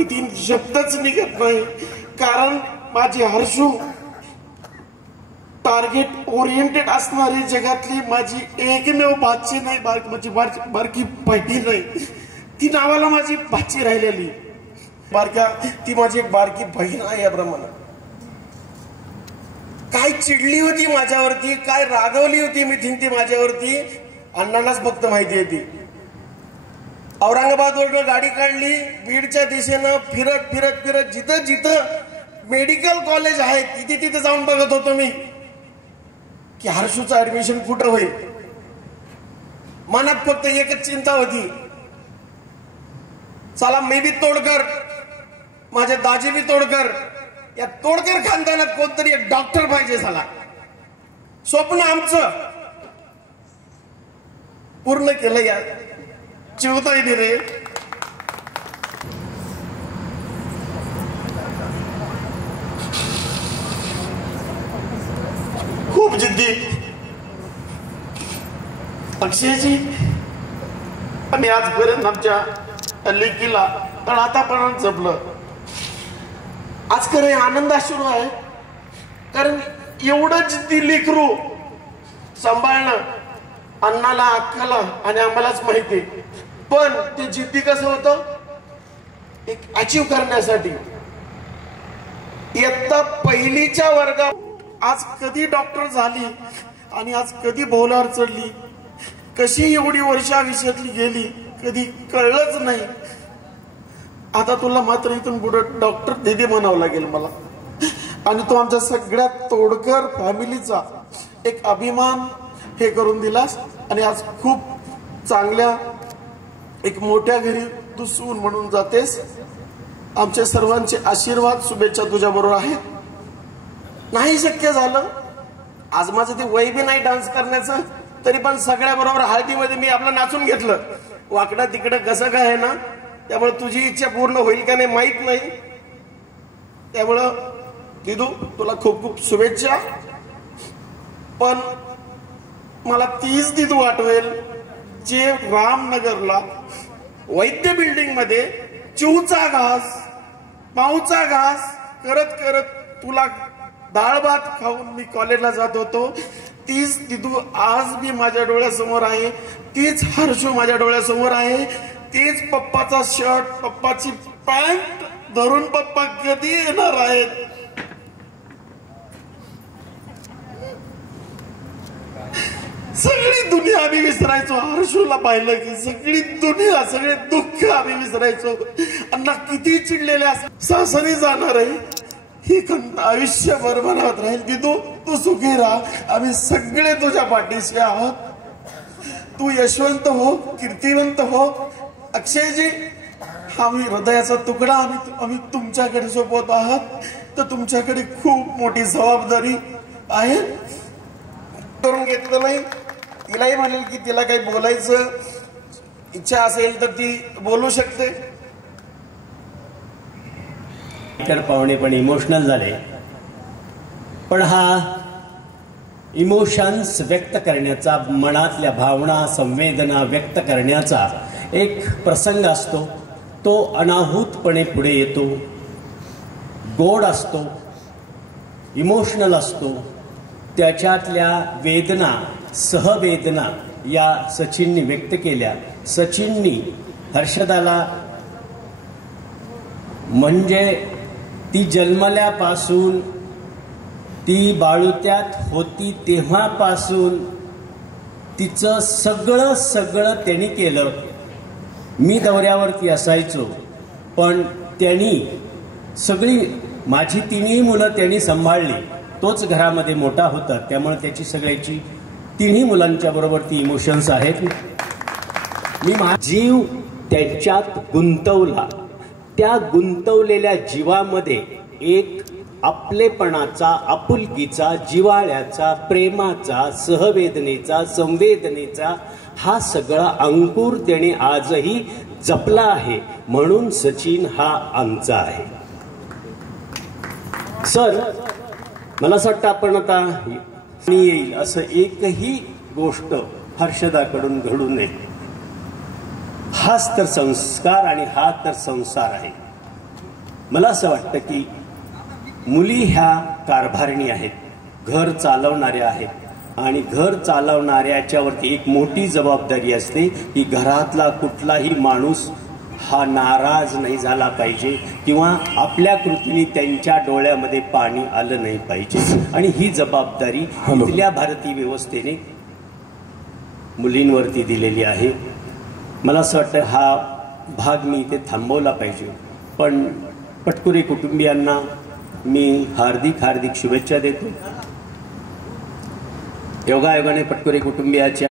तीन शब्दच निघत नाही, कारण माझी हर्षू टार्गेट ओरिएंटेड असणारी जगातली माझी एकमेव भाची नाही, माझी बारकी बहिणी नाही, ती नावाला माझी भाची राहिलेली ती माझी एक बारकी बहीण आहे. याप्रमाणे काय चिडली होती माझ्यावरती, काय रागवली होती मी ती माझ्यावरती, अण्णांनाच फक्त माहिती होती. औरंगाबाद वरून गाडी काढली, बीडच्या दिशेनं फिरत फिरत फिरत जिथं जिथं मेडिकल कॉलेज आहे तिथे तिथे जाऊन बघत होतो मी की हर्षूचं ऍडमिशन कुठं होईल. मनात फक्त एकच चिंता होती, चला मी बी तोडकर, माझे दाजी बी तोडकर, या तोडकर खानदानात कोणतरी एक डॉक्टर पाहिजे. झाला स्वप्न आमचं पूर्ण केलं. या चिवता येते रे. खूप जिद्दी अक्षयजी, आणि आजपर्यंत आमच्या लेकीला पण आतापर्यंत जपलं. आज खरं आनंद अश्रू आहे, कारण एवढं जिद्दी लेकरू सांभाळणं अण्णाला अक्काला आणि आम्हालाच माहिती. पण ते जिद्दी कसं होतं, एक अचीव करण्यासाठी. इयत्ता पहिलीच्या वर्गात आज कधी डॉक्टर झाली आणि आज कधी बोलावर चढली, कशी एवढी वर्ष आयुष्यातली गेली कधी कळलंच नाही. आता तुला मात्र इथून पुढे डॉक्टर दीदी म्हणावं लागेल मला. आणि तो आमच्या सगळ्यात तोडकर फॅमिलीचा एक अभिमान हे करून दिलास. आणि आज खूप चांगल्या एक मोठ्या घरी तू सून म्हणून जातेस. आमच्या सर्वांचे आशीर्वाद शुभेच्छा तुझ्या बरोबर आहेत. नाही शक्य झालं, आज माझं ते वय बी नाही डान्स करण्याचं, तरी पण सगळ्या बरोबर हळदीमध्ये मी आपलं नाचून घेतलं. वाकडा तिकडं कसं काय आहे ना, त्यामुळे तुझी इच्छा पूर्ण होईल का नाही माहित नाही. त्यामुळं दिदू तुला खूप खूप शुभेच्छा. पण मला तीच दिदू आठवेल जे रामनगरला वैद्य बिल्डिंग मध्ये चिवचा घास माऊचा घास करत करत तुला डाळ भात खाऊन मी कॉलेजला जात होतो. तीच दिदू आज भी माझ्या डोळ्यासमोर आहे, तीच हर्षू माझ्या डोळ्यासमोर आहे, तीच पप्पाचा शर्ट पप्पाची पॅन्ट धरून पप्पा कधी येणार आहेत. सगळी दुनिया आम्ही विसरायचो, हर्षूला पाहिलं की सगळी दुनिया सगळे दुःख आम्ही विसरायचो. अण्णा किती चिडलेले सासरी जाणार आहे ही खंत आयुष्यभर मनात राहील. दिदू तू सुखी राहा, आम्ही सगळे तुझ्या पाठीशी आहोत. तू यशवंत हो, कीर्तिवंत हो. अक्षयजी आम्ही हृदयाचा तुकडा आम्ही तुमच्याकडे सोपवत आहात. तर तुमच्याकडे खूप मोठी जबाबदारी आहे. करून घेतलं नाही. तिलाही म्हणेल की तिला काही बोलायचं इच्छा असेल तर ती बोलू शकते. तर पाहुणे पण इमोशनल झाले. पण हा इमोशन्स व्यक्त करण्याचा, मनातल्या भावना संवेदना व्यक्त करण्याचा एक प्रसंग असतो. तो अनाहूतपणे पुढे येतो, गोड असतो, इमोशनल असतो. त्याच्यातल्या वेदना सहवेदना या सचिननी व्यक्त केल्या. सचिननी हर्षदाला म्हणजे ती जन्मल्यापासून ती बाळुत्यात होती तेव्हापासून तिचं सगळं सगळं त्यांनी केलं. मी दौऱ्यावरती असायचो पण त्यांनी सगळी माझी तिन्ही मुलं त्यांनी सांभाळली. तोच घरामध्ये मोठा होता, त्यामुळे त्याची सगळ्याची तिन्ही मुलांच्या बरोबर ती इमोशन्स आहेत. मी जीव त्यांच्यात गुंतवला. त्या गुंतवलेल्या जीवामध्ये एक आपलेपणाचा, आपुलकीचा, जिव्हाळ्याचा, प्रेमाचा, सहवेदनेचा, संवेदनेचा हा सगळा अंकुर त्याने आजही जपला आहे. म्हणून सचिन हा आमचा आहे. सर मला असं वाटतं आपण आता येईल असं एकही गोष्ट हर्षदाकडून घडू नये. हाच तर संस्कार आणि हा तर संसार आहे. मला असं वाटतं की मुली ह्या कारभारिणी आहेत, घर चालवणाऱ्या आहेत आणि घर चालवणाऱ्याच्यावरती एक मोठी जबाबदारी असते की घरातला कुठलाही माणूस हा नाराज नाही झाला पाहिजे किंवा आपल्या कृतीने त्यांच्या डोळ्यामध्ये पाणी आलं नाही पाहिजे. आणि ही जबाबदारी इथल्या भारतीय व्यवस्थेने मुलींवरती दिलेली आहे. मला असं वाटतं हा भाग मी इथे थांबवला पाहिजे. पण पटकुरे कुटुंबियांना मी हार्दिक शुभेच्छा देतो. योगायोगाने पटकुरे कुटुंबियाच्या